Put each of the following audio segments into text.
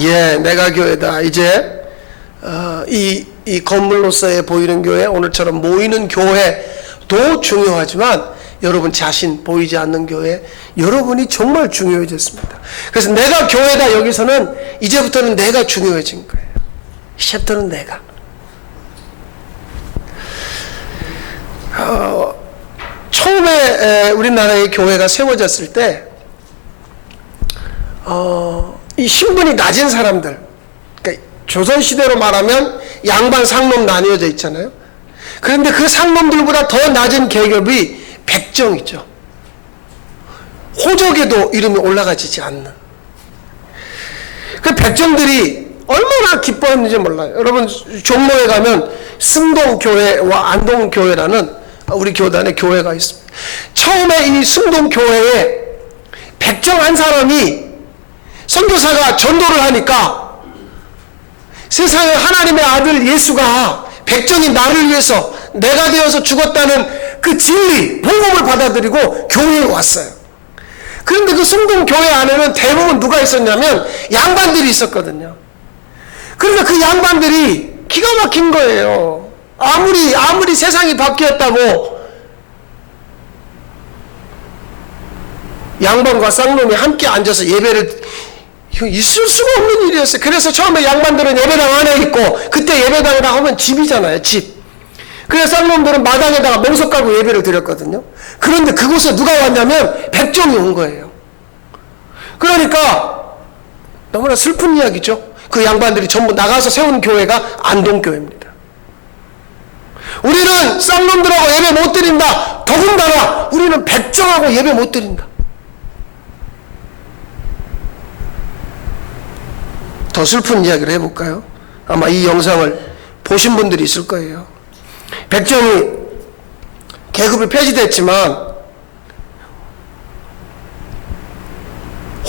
예, 내가 교회다. 이제 이 건물로서의 보이는 교회, 오늘처럼 모이는 교회도 중요하지만 여러분 자신 보이지 않는 교회, 여러분이 정말 중요해졌습니다. 그래서 내가 교회다, 여기서는 이제부터는 내가 중요해진 거예요. 이제부터는 내가. 처음에 우리나라의 교회가 세워졌을 때 이 신분이 낮은 사람들, 그러니까 조선시대로 말하면 양반 상놈 나뉘어져 있잖아요. 그런데 그 상놈들보다 더 낮은 계급이 백정이죠. 호적에도 이름이 올라가지지 않는. 그 백정들이 얼마나 기뻐했는지 몰라요. 여러분 종로에 가면 승동교회와 안동교회라는 우리 교단의 교회가 있습니다. 처음에 이 승동교회에 백정 한 사람이 선교사가 전도를 하니까 세상에 하나님의 아들 예수가 백정인 나를 위해서 내가 되어서 죽었다는 그 진리, 복음을 받아들이고 교회에 왔어요. 그런데 그 승동교회 안에는 대부분 누가 있었냐면 양반들이 있었거든요. 그러니까 그 양반들이 기가 막힌 거예요. 아무리 세상이 바뀌었다고 양반과 쌍놈이 함께 앉아서 예배를, 있을 수가 없는 일이었어요. 그래서 처음에 양반들은 예배당 안에 있고, 그때 예배당이라고 하면 집이잖아요, 집. 그래서 쌍놈들은 마당에다가 맹석 깔고 예배를 드렸거든요. 그런데 그곳에 누가 왔냐면 백정이 온 거예요. 그러니까 너무나 슬픈 이야기죠. 그 양반들이 전부 나가서 세운 교회가 안동교회입니다. 우리는 쌍놈들하고 예배 못 드린다. 더군다나 우리는 백정하고 예배 못 드린다. 더 슬픈 이야기를 해볼까요? 아마 이 영상을 보신 분들이 있을 거예요. 백정이 계급이 폐지됐지만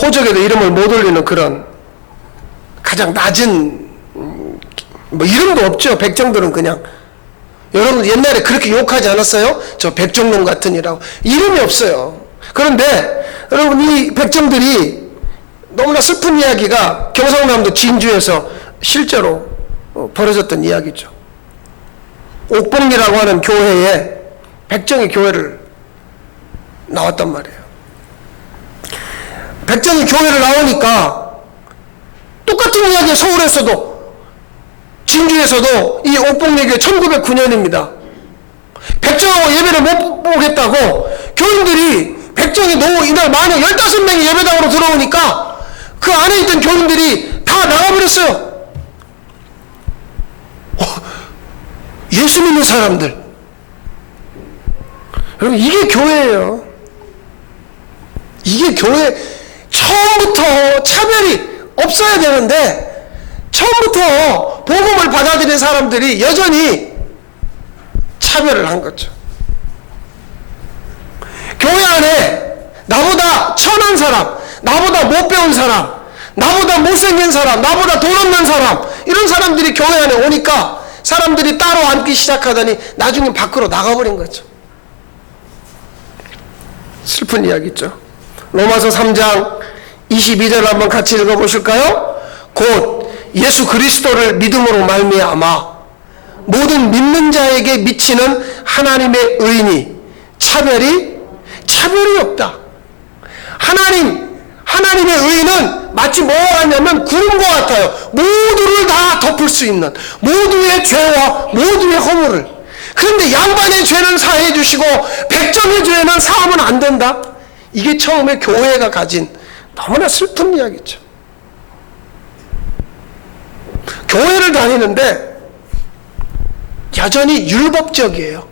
호적에도 이름을 못 올리는 그런 가장 낮은 이름도 없죠. 백정들은 그냥, 여러분 옛날에 그렇게 욕하지 않았어요? 저 백정놈 같으니라고. 이름이 없어요. 그런데 여러분 이 백정들이, 너무나 슬픈 이야기가 경상남도 진주에서 실제로 벌어졌던 이야기죠. 옥봉리라고 하는 교회에 백정이 교회를 나왔단 말이에요. 백정이 교회를 나오니까 똑같은 이야기 서울에서도 진주에서도 이 옥봉리교회 1909년입니다. 백정하고 예배를 못 보겠다고 교인들이, 백정이 이날 만약 15명이 예배당으로 들어오니까 그 안에 있던 교인들이 다 나가버렸어요. 예수 믿는 사람들. 여러분 이게 교회예요. 이게 교회. 처음부터 차별이 없어야 되는데 처음부터 복음을 받아들인 사람들이 여전히 차별을 한 거죠. 교회 안에 나보다 천한 사람, 나보다 못 배운 사람, 나보다 못생긴 사람, 나보다 돈 없는 사람, 이런 사람들이 교회 안에 오니까 사람들이 따로 앉기 시작하더니 나중에 밖으로 나가버린 거죠. 슬픈 이야기죠. 로마서 3장 22절 한번 같이 읽어보실까요? 곧 예수 그리스도를 믿음으로 말미암아 모든 믿는 자에게 미치는 하나님의 의인이 차별이 없다. 하나님의 의인은 마치 뭐가 같냐면 구름과 같아요. 모두를 다 덮을 수 있는, 모두의 죄와 모두의 허물을. 그런데 양반의 죄는 사해 주시고 백정의 죄는 사하면 안 된다. 이게 처음에 교회가 가진 너무나 슬픈 이야기죠. 교회를 다니는데 여전히 율법적이에요.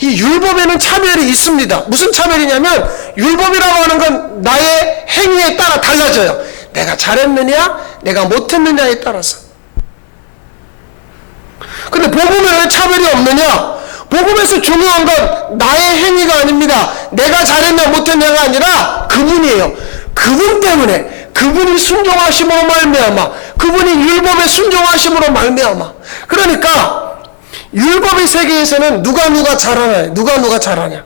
이 율법에는 차별이 있습니다. 무슨 차별이냐면 율법이라고 하는 건 나의 행위에 따라 달라져요. 내가 잘했느냐 내가 못했느냐에 따라서. 근데 복음에 왜 차별이 없느냐? 복음에서 중요한 건 나의 행위가 아닙니다. 내가 잘했냐 못했냐가 아니라 그분이에요. 그분 때문에, 그분이 순종하심으로 말미암아, 그분이 율법에 순종하심으로 말미암아. 그러니까 율법의 세계에서는 누가 잘하냐, 누가 잘하냐.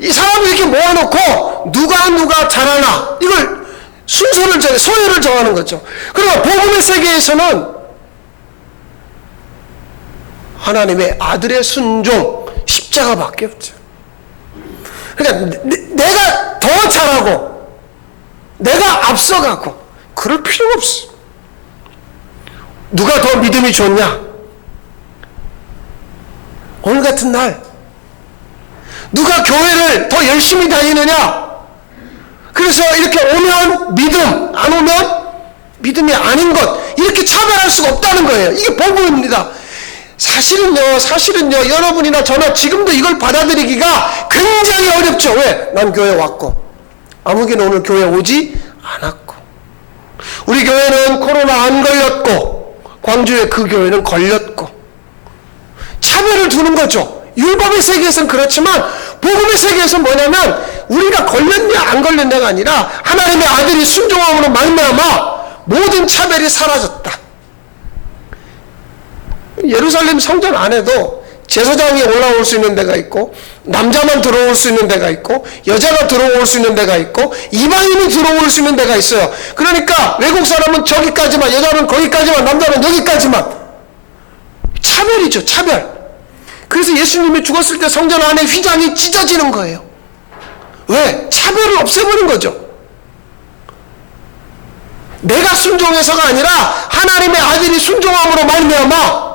이 사람을 이렇게 모아놓고 누가 잘하나, 이걸 순서를 서열을 정하는 거죠. 그러나 복음의 세계에서는 하나님의 아들의 순종, 십자가밖에 없죠. 그러니까 내가 더 잘하고 내가 앞서가고 그럴 필요가 없어. 누가 더 믿음이 좋냐? 오늘 같은 날 누가 교회를 더 열심히 다니느냐? 그래서 이렇게 오면 믿음, 안 오면 믿음이 아닌 것, 이렇게 차별할 수가 없다는 거예요. 이게 복음입니다. 사실은요, 여러분이나 저나 지금도 이걸 받아들이기가 굉장히 어렵죠. 왜? 난 교회 왔고, 아무개는 오늘 교회 오지 않았고, 우리 교회는 코로나 안 걸렸고, 광주의 그 교회는 걸렸고, 차별을 두는 거죠. 율법의 세계에서는 그렇지만 복음의 세계에서는 뭐냐면 우리가 걸렸냐 안 걸렸냐가 아니라 하나님의 아들이 순종함으로 말미암아 모든 차별이 사라졌다. 예루살렘 성전 안에도 제사장이 올라올 수 있는 데가 있고, 남자만 들어올 수 있는 데가 있고, 여자가 들어올 수 있는 데가 있고, 이방인이 들어올 수 있는 데가 있어요. 그러니까 외국 사람은 저기까지만, 여자는 거기까지만, 남자는 여기까지만. 차별이죠, 차별. 그래서 예수님이 죽었을 때 성전 안에 휘장이 찢어지는 거예요. 왜? 차별을 없애버린 거죠. 내가 순종해서가 아니라 하나님의 아들이 순종함으로 말미암아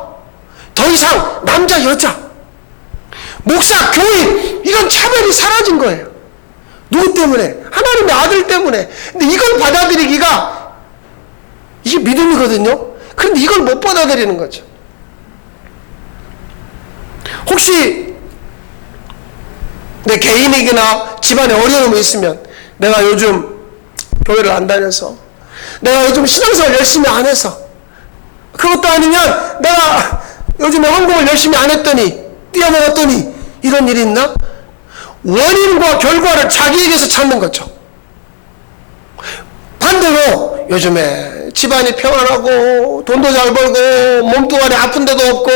더 이상 남자, 여자, 목사, 교인, 이런 차별이 사라진 거예요. 누구 때문에? 하나님의 아들 때문에. 근데 이걸 받아들이기가 이게 믿음이거든요. 그런데 이걸 못 받아들이는 거죠. 혹시 내 개인에게나 집안에 어려움이 있으면, 내가 요즘 교회를 안 다녀서, 내가 요즘 신앙생활 열심히 안 해서, 그것도 아니면 내가 요즘에 헌금을 열심히 안 했더니, 뛰어나갔더니 이런 일이 있나? 원인과 결과를 자기에게서 찾는 거죠. 반대로 요즘에 집안이 평안하고 돈도 잘 벌고 몸뚱아리 아픈 데도 없고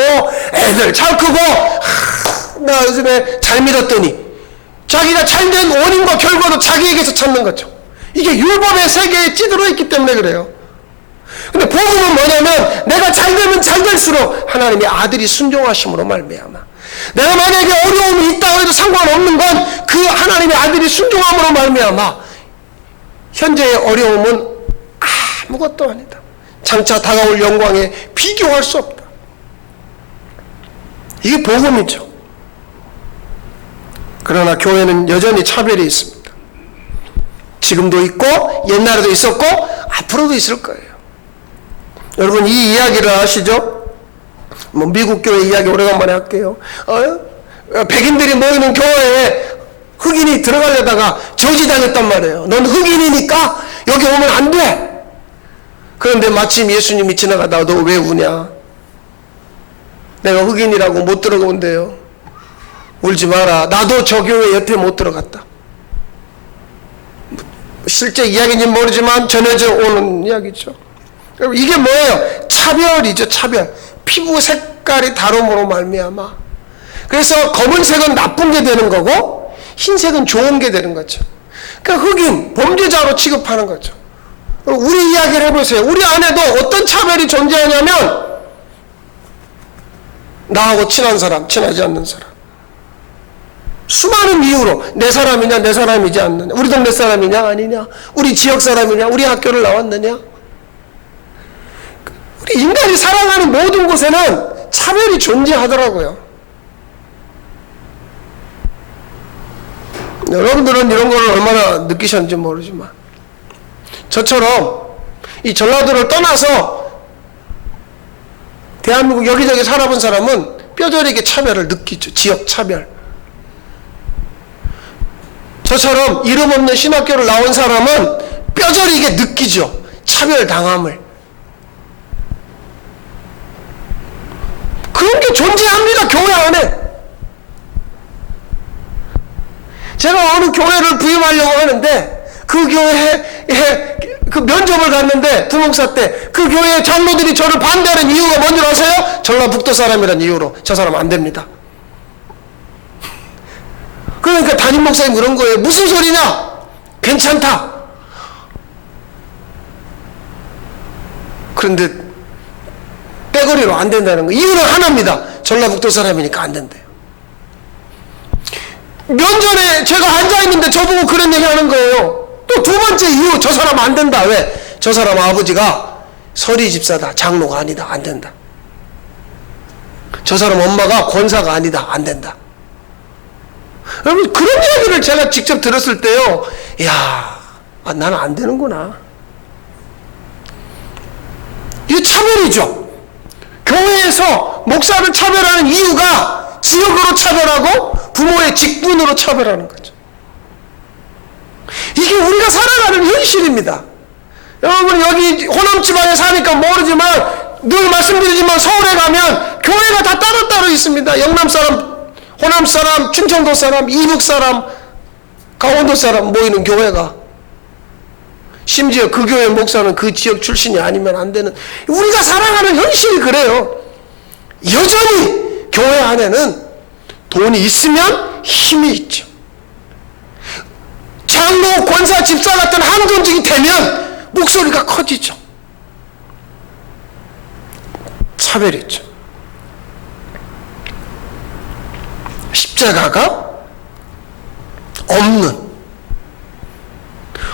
애들 잘 크고 내가 요즘에 잘 믿었더니, 자기가 잘된 원인과 결과도 자기에게서 찾는 거죠. 이게 율법의 세계에 찌들어 있기 때문에 그래요. 근데 복음은 뭐냐면 내가 잘 되면 잘 될수록 하나님의 아들이 순종하심으로 말미암아, 내가 만약에 어려움이 있다고 해도 상관없는 건 그 하나님의 아들이 순종함으로 말미암아 현재의 어려움은 아무것도 아니다. 장차 다가올 영광에 비교할 수 없다. 이게 복음이죠. 그러나 교회는 여전히 차별이 있습니다. 지금도 있고 옛날에도 있었고 앞으로도 있을 거예요. 여러분 이 이야기를 아시죠? 미국 교회 이야기 오래간만에 할게요. 백인들이 모이는 교회에 흑인이 들어가려다가 저지당했단 말이에요. 넌 흑인이니까 여기 오면 안 돼. 그런데 마침 예수님이 지나가다가 너 왜 우냐? 내가 흑인이라고 못 들어온대요. 울지 마라. 나도 저 교회 여태 못 들어갔다. 실제 이야기인지는 모르지만 전해져 오는 이야기죠. 이게 뭐예요? 차별이죠, 차별. 피부 색깔이 다름으로 말미암아. 그래서 검은색은 나쁜 게 되는 거고 흰색은 좋은 게 되는 거죠. 그러니까 흑인, 범죄자로 취급하는 거죠. 우리 이야기를 해보세요. 우리 안에도 어떤 차별이 존재하냐면 나하고 친한 사람, 친하지 않는 사람. 수많은 이유로 내 사람이냐 내 사람이지 않느냐, 우리 동네 사람이냐 아니냐, 우리 지역 사람이냐, 우리 학교를 나왔느냐. 우리 인간이 살아가는 모든 곳에는 차별이 존재하더라고요. 여러분들은 이런 걸 얼마나 느끼셨는지 모르지만 저처럼 이 전라도를 떠나서 대한민국 여기저기 살아본 사람은 뼈저리게 차별을 느끼죠. 지역 차별. 저처럼 이름 없는 신학교를 나온 사람은 뼈저리게 느끼죠. 차별당함을. 그런 게 존재합니다. 교회 안에. 제가 어느 교회를 부임하려고 하는데 그 교회에 그 면접을 갔는데 부목사 때 그 교회의 장로들이 저를 반대하는 이유가 뭔지 아세요? 전라북도 사람이라는 이유로. 저 사람 안 됩니다. 그러니까 담임 목사님 그런 거예요. 무슨 소리냐? 괜찮다. 그런데 떼거리로 안 된다는 거. 이유는 하나입니다. 전라북도 사람이니까 안 된대요. 면전에 제가 앉아있는데 저보고 그런 얘기 하는 거예요. 또 두 번째 이유, 저 사람 안 된다. 왜? 저 사람 아버지가 서리 집사다. 장로가 아니다. 안 된다. 저 사람 엄마가 권사가 아니다. 안 된다. 여러분, 그런 이야기를 제가 직접 들었을 때요, 이야, 나는 안 되는구나. 이게 차별이죠. 교회에서 목사를 차별하는 이유가 지역으로 차별하고 부모의 직분으로 차별하는 거죠. 이게 우리가 살아가는 현실입니다. 여러분, 여기 호남 지방에 사니까 모르지만 늘 말씀드리지만 서울에 가면 교회가 다 따로따로 있습니다. 영남 사람, 호남 사람, 충청도 사람, 이북 사람, 강원도 사람 모이는 교회가. 심지어 그 교회 목사는 그 지역 출신이 아니면 안 되는, 우리가 살아가는 현실이 그래요. 여전히 교회 안에는 돈이 있으면 힘이 있죠. 장로, 권사, 집사 같은 한존직이 되면 목소리가 커지죠. 차별이죠. 십자가가 없는,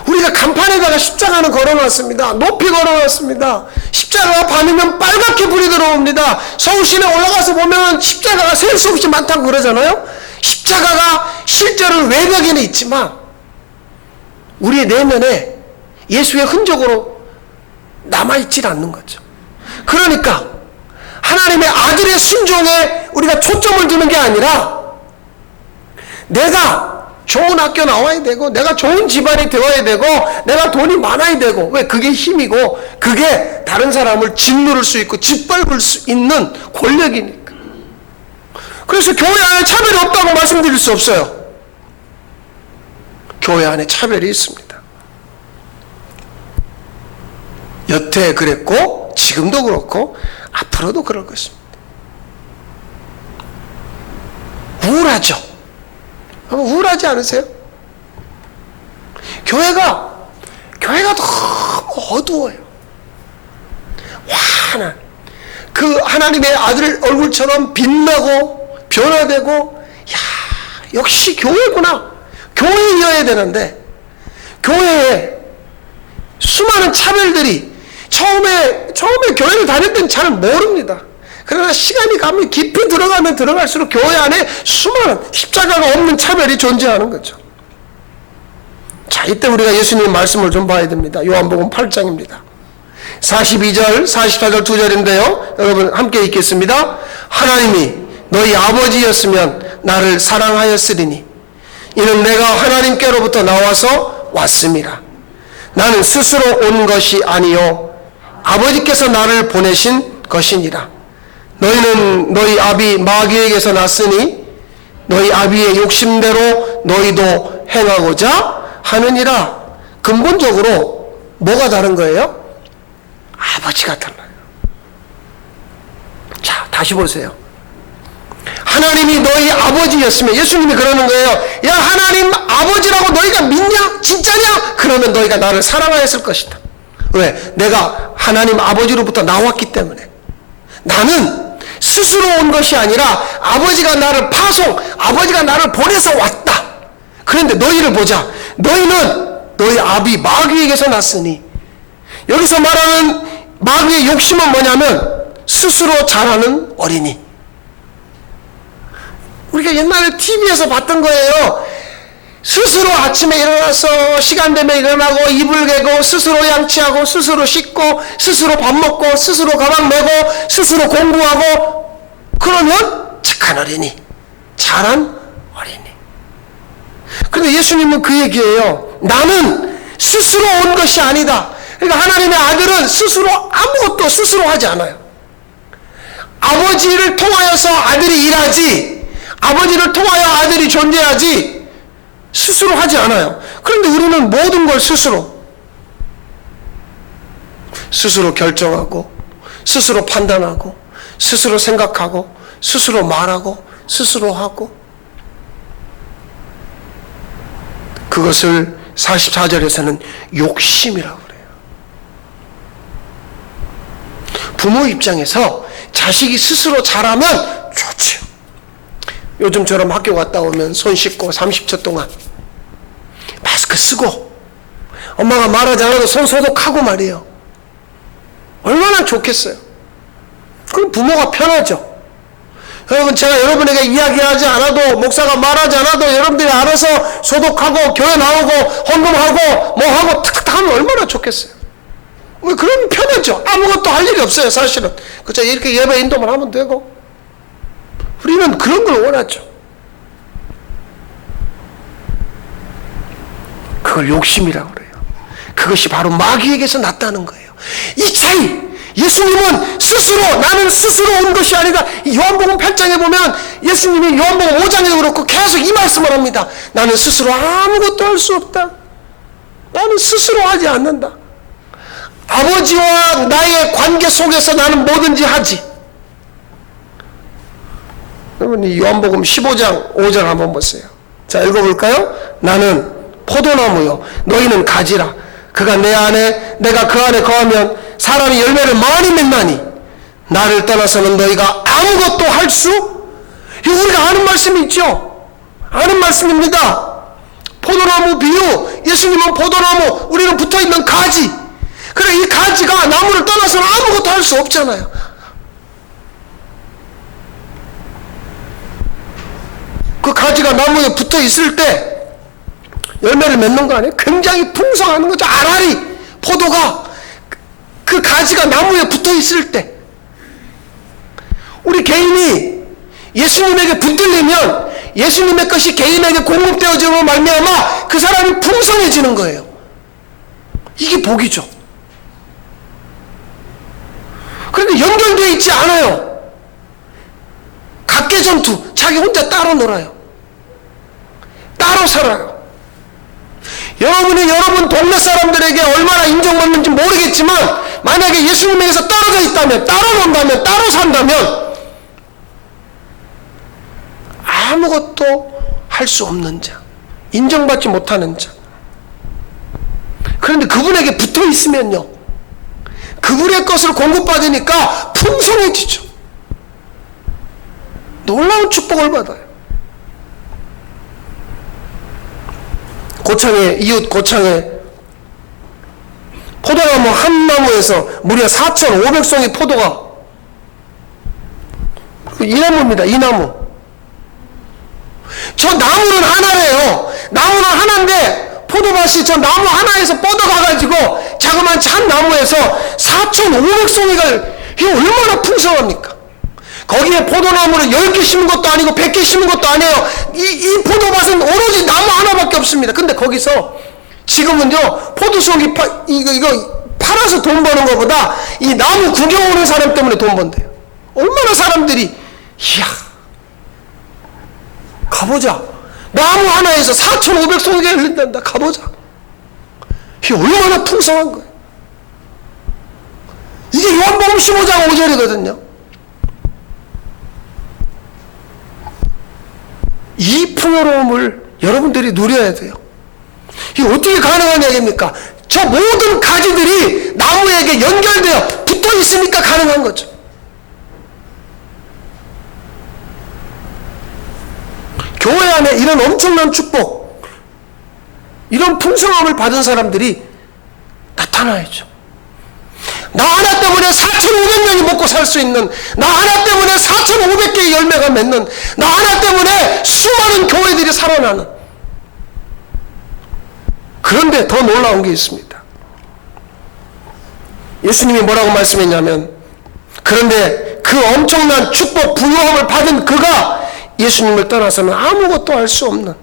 우리가 간판에다가 십자가는 걸어놨습니다. 높이 걸어놨습니다. 십자가가 밤이면 빨갛게 불이 들어옵니다. 서울시내 올라가서 보면 십자가가 셀 수 없이 많다고 그러잖아요. 십자가가 실제로 외벽에는 있지만 우리의 내면에 예수의 흔적으로 남아있질 않는 거죠. 그러니까 하나님의 아들의 순종에 우리가 초점을 두는 게 아니라, 내가 좋은 학교 나와야 되고, 내가 좋은 집안이 되어야 되고, 내가 돈이 많아야 되고, 왜? 그게 힘이고, 그게 다른 사람을 짓누를 수 있고 짓밟을 수 있는 권력이니까. 그래서 교회 안에 차별이 없다고 말씀드릴 수 없어요. 교회 안에 차별이 있습니다. 여태 그랬고 지금도 그렇고 앞으로도 그럴 것입니다. 우울하죠? 우울하지 않으세요? 교회가 너무 어두워요. 환한, 그 하나님의 아들 얼굴처럼 빛나고 변화되고, 야, 역시 교회구나. 교회여야 되는데, 교회에 수많은 차별들이, 처음에 교회를 다닐 때는 잘 모릅니다. 그러나 시간이 가면 깊이 들어가면 들어갈수록 교회 안에 수많은 십자가가 없는 차별이 존재하는 거죠. 자, 이때 우리가 예수님 말씀을 좀 봐야 됩니다. 요한복음 8장입니다. 42절, 44절 두 절인데요. 여러분 함께 읽겠습니다. 하나님이 너희 아버지였으면 나를 사랑하였으리니 이는 내가 하나님께로부터 나와서 왔음이라. 나는 스스로 온 것이 아니요 아버지께서 나를 보내신 것이니라. 너희는 너희 아비 마귀에게서 났으니 너희 아비의 욕심대로 너희도 행하고자 하느니라. 근본적으로 뭐가 다른 거예요? 아버지가 달라요. 자, 다시 보세요. 하나님이 너희 아버지였으면, 예수님이 그러는 거예요. 야, 하나님 아버지라고 너희가 믿냐? 진짜냐? 그러면 너희가 나를 사랑하였을 것이다. 왜? 내가 하나님 아버지로부터 나왔기 때문에. 나는 스스로 온 것이 아니라 아버지가 나를 아버지가 나를 보내서 왔다. 그런데 너희를 보자. 너희는 너희 아비 마귀에게서 났으니, 여기서 말하는 마귀의 욕심은 뭐냐면 스스로 자라는 어린이. 우리가 옛날에 TV에서 봤던 거예요. 스스로 아침에 일어나서 시간 되면 일어나고 이불 개고 스스로 양치하고 스스로 씻고 스스로 밥 먹고 스스로 가방 메고 스스로 공부하고, 그러면 착한 어린이, 잘한 어린이. 그런데 예수님은 그 얘기예요. 나는 스스로 온 것이 아니다. 그러니까 하나님의 아들은 스스로 아무것도 스스로 하지 않아요. 아버지를 통하여서 아들이 일하지, 아버지를 통하여 아들이 존재하지 스스로 하지 않아요. 그런데 우리는 모든 걸 스스로 결정하고 스스로 판단하고 스스로 생각하고 스스로 말하고 스스로 하고, 그것을 44절에서는 욕심이라고 그래요. 부모 입장에서 자식이 스스로 잘하면 좋지요. 요즘처럼 학교 갔다 오면 손 씻고 30초 동안 마스크 쓰고 엄마가 말하지 않아도 손 소독하고 말이에요. 얼마나 좋겠어요. 그럼 부모가 편하죠. 여러분, 제가 여러분에게 이야기하지 않아도, 목사가 말하지 않아도 여러분들이 알아서 소독하고 교회 나오고 헌금하고 뭐하고 탁탁 하면 얼마나 좋겠어요. 왜 그러면 편하죠. 아무것도 할 일이 없어요. 사실은 그저 이렇게 예배 인도만 하면 되고. 우리는 그런 걸 원하죠. 그걸 욕심이라고 그래요. 그것이 바로 마귀에게서 났다는 거예요. 이 차이, 예수님은 스스로, 나는 스스로 온 것이 아니라, 요한복음 8장에 보면 예수님이 요한복음 5장에도 그렇고 계속 이 말씀을 합니다. 나는 스스로 아무것도 할 수 없다. 나는 스스로 하지 않는다. 아버지와 나의 관계 속에서 나는 뭐든지 하지. 여러분, 이 요한복음 15장 5절 한번 보세요. 자, 읽어볼까요? 나는 포도나무요, 너희는 가지라. 그가 내 안에, 내가 그 안에 거하면 사람이 열매를 많이 맺나니 나를 떠나서는 너희가 아무것도 할 수. 이거 우리가 아는 말씀이 있죠. 아는 말씀입니다. 포도나무 비유, 예수님은 포도나무, 우리는 붙어있는 가지. 그래, 이 가지가 나무를 떠나서는 아무것도 할 수 없잖아요. 그 가지가 나무에 붙어있을 때 열매를 맺는 거 아니에요? 굉장히 풍성한 거죠. 알알이, 포도가 그 가지가 나무에 붙어 있을 때, 우리 개인이 예수님에게 붙들리면 예수님의 것이 개인에게 공급되어지고 말미암아 그 사람이 풍성해지는 거예요. 이게 복이죠. 그런데 연결되어 있지 않아요. 각계전투, 자기 혼자 따로 놀아요. 따로 살아요. 여러분이 여러분 동네 사람들에게 얼마나 인정받는지 모르겠지만, 만약에 예수님에게서 떨어져 있다면, 따로 논다면, 따로 산다면 아무것도 할 수 없는 자, 인정받지 못하는 자. 그런데 그분에게 붙어 있으면요, 그분의 것을 공급받으니까 풍성해지죠. 놀라운 축복을 받아요. 고창에, 이웃 고창에 포도나무 한 나무에서 무려 4,500송이 포도가, 이 나무입니다. 이 나무. 저 나무는 하나래요. 나무는 하나인데 포도밭이 저 나무 하나에서 뻗어가가지고 자그마치 한 나무에서 4,500송이가, 이게 얼마나 풍성합니까? 거기에 포도나무를 10개 심은 것도 아니고 100개 심은 것도 아니에요. 이 포도밭은 오로지 나무 하나밖에 없습니다. 근데 거기서 지금은요, 포도송이 이거 팔아서 돈 버는 것보다 이 나무 구경 오는 사람 때문에 돈 번대요. 얼마나 사람들이, 이야, 가보자. 나무 하나에서 4,500송이가 열린단다. 가보자. 이게 얼마나 풍성한 거예요. 이게 요한복음 15장 5절이거든요. 이 풍요로움을 여러분들이 누려야 돼요. 이게 어떻게 가능한 얘기입니까? 저 모든 가지들이 나무에게 연결되어 붙어 있으니까 가능한 거죠. 교회 안에 이런 엄청난 축복, 이런 풍성함을 받은 사람들이 나타나야죠. 나 하나 때문에 4,500명이 먹고 살 수 있는, 나 하나 때문에 4,500개의 열매가 맺는, 나 하나 때문에 수많은 교회들이 살아나는. 그런데 더 놀라운 게 있습니다. 예수님이 뭐라고 말씀했냐면, 그런데 그 엄청난 축복, 부유함을 받은 그가 예수님을 떠나서는 아무것도 할 수 없는,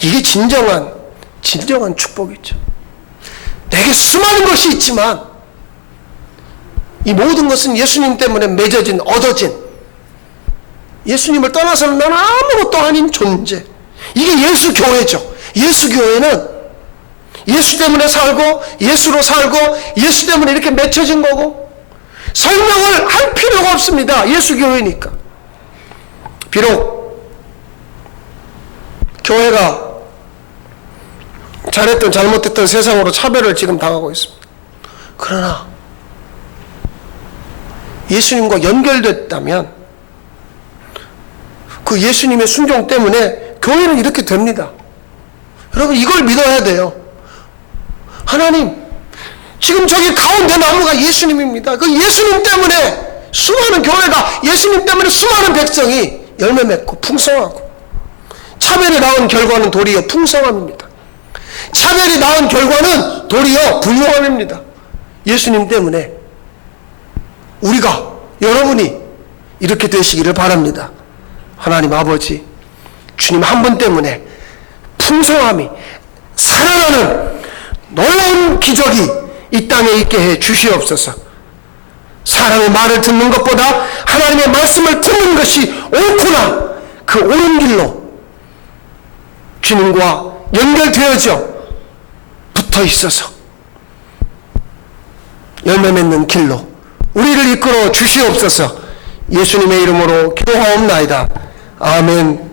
이게 진정한 축복이죠. 내게 수많은 것이 있지만 이 모든 것은 예수님 때문에 맺어진, 얻어진, 예수님을 떠나서는 나는 아무것도 아닌 존재. 이게 예수 교회죠. 예수 교회는 예수 때문에 살고, 예수로 살고, 예수 때문에 이렇게 맺혀진 거고, 설명을 할 필요가 없습니다. 예수 교회니까. 비록 교회가 잘했든 잘못했든 세상으로 차별을 지금 당하고 있습니다. 그러나 예수님과 연결됐다면 그 예수님의 순종 때문에 교회는 이렇게 됩니다. 여러분 이걸 믿어야 돼요. 하나님, 지금 저기 가운데 나무가 예수님입니다. 그 예수님 때문에 수많은 교회가, 예수님 때문에 수많은 백성이 열매 맺고 풍성하고, 차별이 낳은 결과는 도리어 풍성함입니다. 차별이 낳은 결과는 도리어 부유함입니다. 예수님 때문에 우리가, 여러분이 이렇게 되시기를 바랍니다. 하나님 아버지, 주님 한 분 때문에 풍성함이 살아나는 놀라운 기적이 이 땅에 있게 해 주시옵소서. 사람의 말을 듣는 것보다 하나님의 말씀을 듣는 것이 옳구나, 그 옳은 길로 주님과 연결되어져 붙어 있어서 열매 맺는 길로 우리를 이끌어 주시옵소서. 예수님의 이름으로 기도하옵나이다. 아멘.